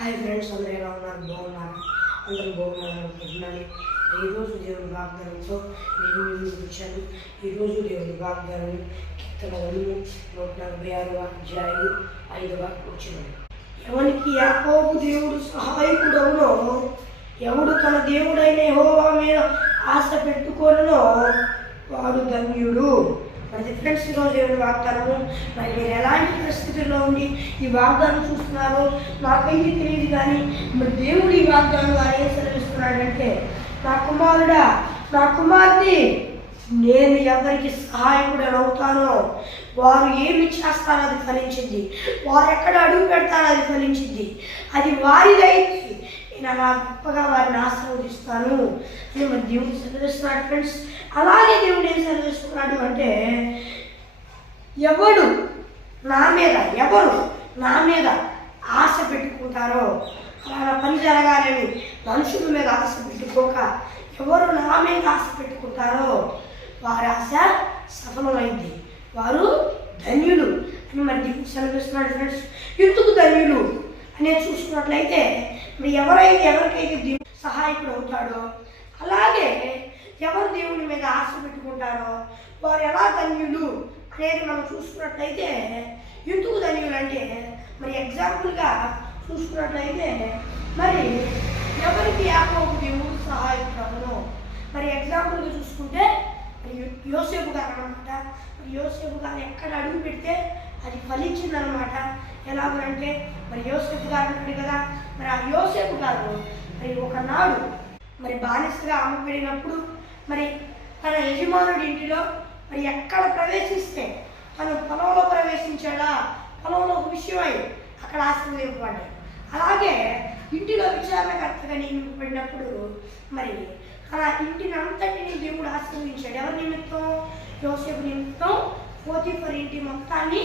Hi friends, అందరూ ఎలా ఉన్నారు? బాగున్నారు? అందరూ బాగున్నారు అనుకుంటున్నాను. ఈరోజు దేవుని వాగ్దానంతో నేను ముందుకు వచ్చాను. ఈరోజు దేవుని వాగ్దానం కీర్తన 146వ అధ్యాయం 5వ వచనం. ఎవరికి యాకోబు దేవుడు సహాయకుడవునో, ఎవడు తన దేవుడైన యెహోవా మీద ఆశ పెట్టుకొనునో వాడు ధన్యుడు. మరి ఫ్రెండ్స్, ఈరోజు దేవుని వాగ్దానము. మరి మీరు ఎలాంటి పరిస్థితుల్లో ఉండి ఈ వాగ్దానం చూస్తున్నారో నాకైతే తెలియదు, కానీ మరి దేవుడు ఈ వాగ్దానం ద్వారా ఏం సెలవిస్తున్నాడంటే, నా కుమారుడా, నా కుమార్తె, నేను ఎవరికి సహాయకుడు అవుతానో వారు ఏమి చేస్తారో అది ఫలించింది, వారు ఎక్కడ అడుగు పెడతారో అది ఫలించింది, అది వారిదైతే నేను అలా గొప్పగా వారిని ఆశీర్వదిస్తాను అని మరి దేవుడు సెలవిస్తున్నాడు ఫ్రెండ్స్. అలాగే దేవుడు ఏం సెలవిస్తున్నాడు అంటే, ఎవరు నా మీద ఆశ పెట్టుకుంటారో, అలా పని జరగాలని మనుషుల మీద ఆశ పెట్టుకోక ఎవరు నా మీద ఆశ పెట్టుకుంటారో వారి ఆశ సఫలమైంది, వారు ధన్యులు అని మరి దేవుడు సెలవిస్తున్నాడు ఫ్రెండ్స్. ఎందుకు ధన్యులు అనేది చూసుకున్నట్లయితే, మరి ఎవరికైతే దేవుడు సహాయకుడు అవుతాడో, అలాగే ఎవరు దేవుని మీద ఆశ పెట్టుకుంటారో వారు ఎలా ధన్యులు అనేది మనం చూసుకున్నట్లయితే, ఎందుకు ధన్యులు అంటే, మరి ఎగ్జాంపుల్గా చూసుకున్నట్లయితే, మరి ఎవరికి యాకోబు దేవుడు సహాయకుడు అవునో, మరి ఎగ్జాంపుల్గా చూసుకుంటే యోసేపు గారు అనమాట. మరి యోసేపు గారు ఎక్కడ అడుగు పెడితే అది ఫలించిందనమాట. ఎలాగంటే, మరి యోసేపు గారు అంటాడు కదా, మరి ఆ యోసేపు గారు మరి ఒకనాడు మరి బానిసగా అమ్మబడినప్పుడు మరి తన యజమానుడి ఇంటిలో మరి ఎక్కడ ప్రవేశిస్తే తను పొలంలో ప్రవేశించాడా, పొలంలో ఒక విషయమై అక్కడ ఆశీర్వదింపబడ్డాడు. అలాగే ఇంటిలో విచారణకర్తగా నియమింపబడినప్పుడు మరి అలా ఇంటిని అంతటిని దేవుడు ఆశీర్వదించాడు. ఎవరి నిమిత్తం? యోసేపు నిమిత్తం పోతీఫర్ ఇంటి మొత్తాన్ని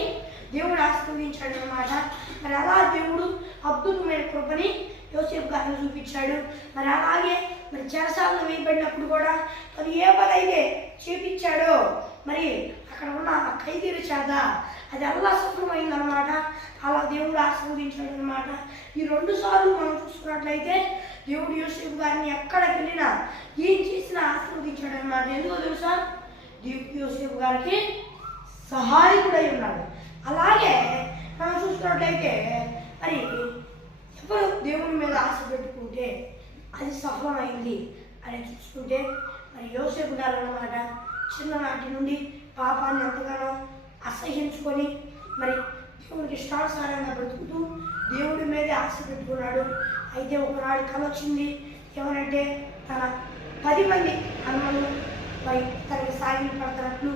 దేవుడు ఆశీర్వదించాడు అనమాట. మరి అలా దేవుడు అద్భుతమైన కృపని యోసేపు గారిని చూపించాడు. మరి అలాగే మరి చెరసాలలో వేయబడినప్పుడు కూడా తను ఏ పని అయితే చేపించాడో మరి అక్కడ ఉన్న ఖైదీల చేత అది అల్లా సఫలమైందనమాట. అలా దేవుడు ఆశీర్వదించాడు అనమాట. ఈ 2 సార్లు మనం చూసుకున్నట్లయితే దేవుడు యోసేపు గారిని ఎక్కడికి వెళ్ళినా ఏం చేసినా ఆశీర్వదించాడు అనమాట. ఎందుకో తెలుసా? యోసేపు గారికి సహాయకుడై ఉన్నాడు. అలాగే మనం చూసుకున్నట్లయితే మరి ఎవరు దేవుని మీద ఆశ పెట్టుకుంటే అది సఫలమైంది అని చూసుకుంటే మరి యోసేపు గారు అన్నమాట. చిన్ననాటి నుండి పాపాన్ని ఎంతగానో అసహించుకొని మరి దేవునికి ఇష్టానుసారంగా బ్రతుకుతూ దేవుడి మీదే ఆశ పెట్టుకున్నాడు. అయితే ఒకనాడు కల వచ్చింది. ఏమనంటే, తన 10 మంది అన్నలు మరి తనకి సాగిలు పడుతున్నట్లు,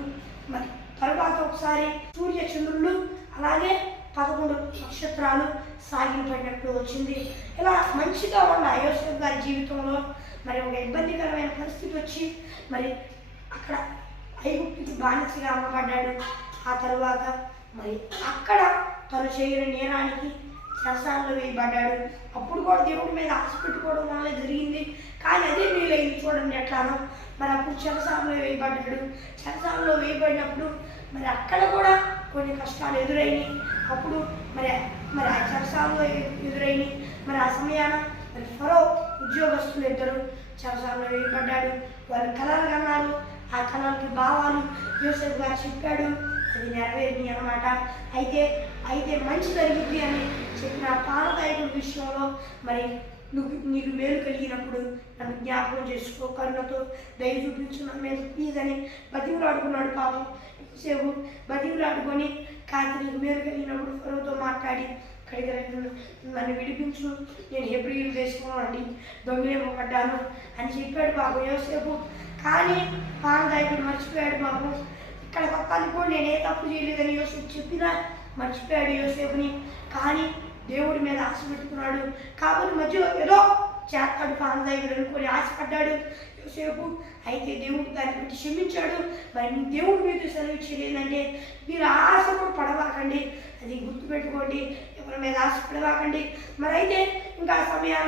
మరి తరువాత ఒకసారి సూర్య చంద్రులు అలాగే 11 నక్షత్రాలు సాగిలు పడినట్లు వచ్చింది. ఇలా మంచిగా ఉన్న యోసేపు గారి జీవితంలో మరి ఒక ఇబ్బందికరమైన పరిస్థితి వచ్చి మరి అక్కడ ఐగుప్తుకి బానిసగా అమ్మబడ్డాడు. ఆ తరువాత మరి అక్కడ తను చేయని నేరానికి చెరసాలలో వేయబడ్డాడు. అప్పుడు కూడా దేవుడి మీద ఆశ పెట్టుకోవడం వల్ల జరిగింది, కానీ అదే వీలైంది. చూడండి ఎట్లానో. మరి అప్పుడు చెరసాలలో వేయబడ్డాడు. చెరసాలలో వేయబడినప్పుడు మరి అక్కడ కూడా కొన్ని కష్టాలు ఎదురైనాయి. అప్పుడు మరి మరి ఆ చెరసాలలో ఎదురైనాయి. మరి ఆ సమయాన మరి ఫరో ఉద్యోగస్తులు 2 చెరసాలలో వేయబడ్డాడు. వాళ్ళు కలలు కన్నారు. ఆ కళలకి భావాలు యోసేపు గారు చెప్పాడు, అది నెరవేరింది అనమాట. అయితే మంచి జరుగుద్ది అని చెప్పిన పానదాయకుడి విషయంలో మరి నీకు మేలు కలిగినప్పుడు నన్ను జ్ఞాపకం చేసుకో, కరుణతో దయ చూపించు, నా మీద ప్లీజ్ అని బతిమలాడుకున్నాడు. పాపం యోసేపు బతిమలాడుకొని, కాదు నీకు మేలు కలిగినప్పుడు ఫరోతో మాట్లాడి నన్ను విడిపించు, నేను హెబ్రీయుల దేశంలో అండి దొంగలేమపడ్డాను అని చెప్పాడు పాపం యోసేపు. కానీ పానదాయకుడు మర్చిపోయాడు పాపం. ఇక్కడ పక్కన కూడా నేనే తప్పు చేయలేదని యోసేపు చెప్పినా మర్చిపోయాడు యోసేపుని. కానీ దేవుడి మీద ఆశ పెట్టుకున్నాడు కాబట్టి మధ్యలో ఏదో చేస్తాడు పానదాయకుడు అనుకొని ఆశపడ్డాడు యోసేపు. అయితే దేవుడు దాన్ని బట్టి క్షమించాడు. మరి దేవుడి మీద సెలవిచ్చేది ఏంటంటే, మీరు ఆశ కూడా పడవాకండి, అది గుర్తుపెట్టుకోండి, ఎవరి మీద ఆశ పడవాకండి. మరి అయితే ఇంకా సమయం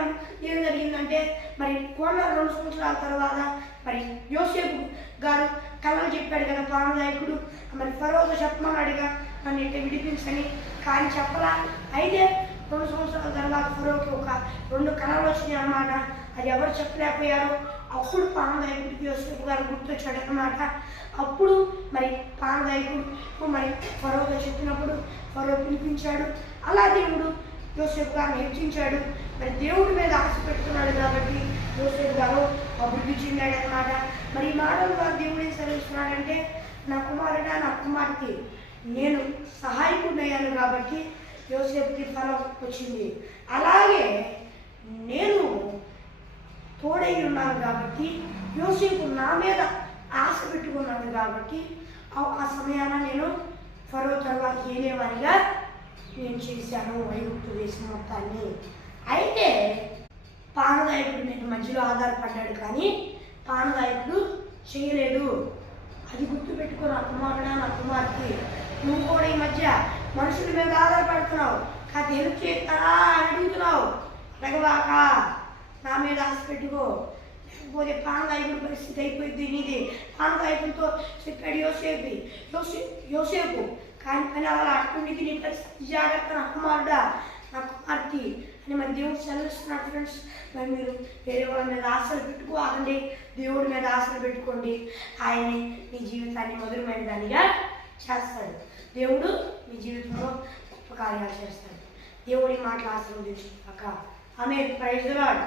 ఏం జరిగిందంటే, మరి 2 సంవత్సరాల తర్వాత మరి యోసేపు గారు కళలు చెప్పాడు కదా పానదాయకుడు. మరి ఫరోతో చెప్పమన్నాడుగా, నన్ను ఇట్లా విడిపించని, కానీ చెప్పలా. అయితే 2 సంవత్సరాల తర్వాత ఫరోకి ఒక 2 కళలు వచ్చినాయి అన్నమాట. అది ఎవరు చెప్పలేకపోయారు. అప్పుడు పానగాయకుడికి యోసేపు గారు గుర్తొచ్చాడు అన్నమాట. అప్పుడు మరి పానగాయకుడు మరి ఫరోగా చెప్పినప్పుడు ఫరో పిలిపించాడు. అలా దేవుడు యోసేపు గారిని హెచ్చించాడు. మరి దేవుడి మీద ఆశ పెట్టుకున్నాడు కాబట్టి యోసేపు గారు అభివృద్ధి చెందాడు అన్నమాట. మరి ఈ మాటలు ద్వారా దేవుడు ఏం సెలవిస్తున్నాడంటే, నా కుమారుడా, నా కుమార్తె, నేను సహాయకుడయ్యాను కాబట్టి యోసేపుకి ఫలం వచ్చింది. అలాగే నేను తోడై ఉన్నాను కాబట్టి యోసేపు నా మీద ఆశ పెట్టుకున్నాడు కాబట్టి ఆ సమయాన నేను ఫరో తర్వాత ఏలేవారిగా నేను చేశాను ఐగుప్తు దేశం మొత్తాన్ని. అయితే పానగాయకుడు మీద మధ్యలో ఆధారపడ్డాడు కానీ పానగాయకుడు చేయలేదు. అది గుర్తుపెట్టుకో నా కుమారుడా, నా కుమార్తె, నువ్వు కూడా ఈ మధ్య మనుషుల మీద ఆధారపడుతున్నావు. కాదు హెల్ప్ చేస్తారా అని అడుగుతున్నావు. అడగవాక నా మీద ఆశ పెట్టుకో, లేకపోతే పానగాయకుడి పరిస్థితి అయిపోయింది నీది. పానగాయకుడితో చెప్పాడు యోసేపు కానీ పని అలా అటుండికి నీ పరిస్థితి జాగ్రత్త, నా కుమారుడా, నా కుమార్తె అని మరి దేవుడు సెలవిస్తున్నాడు. ఫ్రెండ్స్, మరి మీరు వేరే వాళ్ళ మీద ఆశలు పెట్టుకోవాలండి, దేవుడి మీద ఆశలు పెట్టుకోండి. ఆయన మీ జీవితాన్ని మధురమైన దానిగా చేస్తాడు. దేవుడు మీ జీవితంలో గొప్ప కార్యాలు చేస్తాడు. దేవుడి మాటలు ఆశీర్వదించుగాక. ఆమె ప్రైజ్ ది లార్డ్.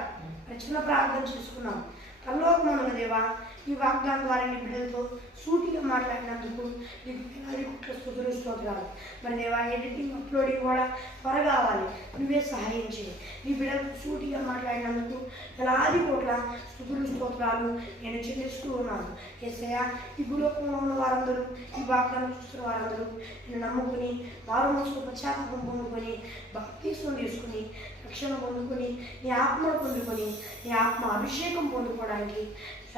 చిన్న ప్రార్థన చేసుకున్నాం. పరలోకమున్న దేవా, ఈ వాగ్దానం ద్వారా నీ బిడ్డలతో సూటిగా మాట్లాడినందుకు నీకు వేలాది కోట్ల స్తుతులు స్తోత్రాలు. మరి దేవా, ఎడిటింగ్ అప్లోడింగ్ కూడా త్వరగా కావాలి, నువ్వే సహాయం చేయి. నీ బిడ్డలతో సూటిగా మాట్లాడినందుకు వేలాది కోట్ల స్తుతులు స్తోత్రాలు నేను చెల్లిస్తూ ఉన్నాను. యేసయ్యా, ఈ భూలోకంలో ఉన్న వారందరూ, ఈ వాగ్దానం చూస్తున్న వారందరూ నేను నమ్ముకుని వారు మనసులో పశ్చాత్తాపం పొందుకొని బాప్తిస్మం తీసుకుని రక్షణ పొందుకొని నీ ఆత్మను పొందుకొని నీ ఆత్మ అభిషేకం పొందుకోవడానికి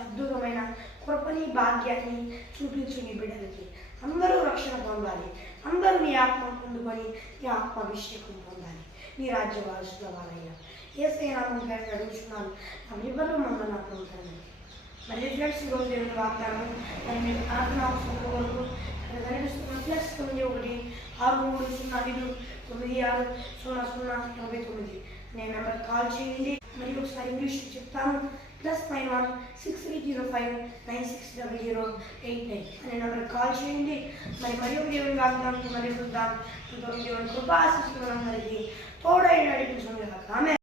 అద్భుతమైన కృపని భాగ్యాన్ని చూపించు నీ బిడ్డలకి. అందరూ రక్షణ పొందాలి, అందరూ నీ ఆత్మ పొందుకొని నీ ఆత్మ అభిషేకం పొందాలి, నీ రాజ్య వారసులు అవ్వాలయ్యా. యేసయ్య నామం పేరు అడుగుతున్నాను, నా వివరణ మందు నాకు ఉంటాను. మళ్ళీ ఫ్రెండ్స్, ఈరోజు దేవుని వాగ్దానం మరి మీరు ప్రార్థన అవసరం వరకు కనిపిస్తున్న +91 630 596 0099 నేను నెంబర్ కాల్ చేయండి. మరియు ఒకసారి ఇంగ్లీష్ చెప్తాను. +91 6305 960089 అనే నెంబర్ కాల్ చేయండి. మరి దేవుని వాగ్దానం మరి చూద్దాం. దేవుని కృపా ఆశీస్సులు అందరికీ తోడై నడిపించుగాక. ఆమేన్.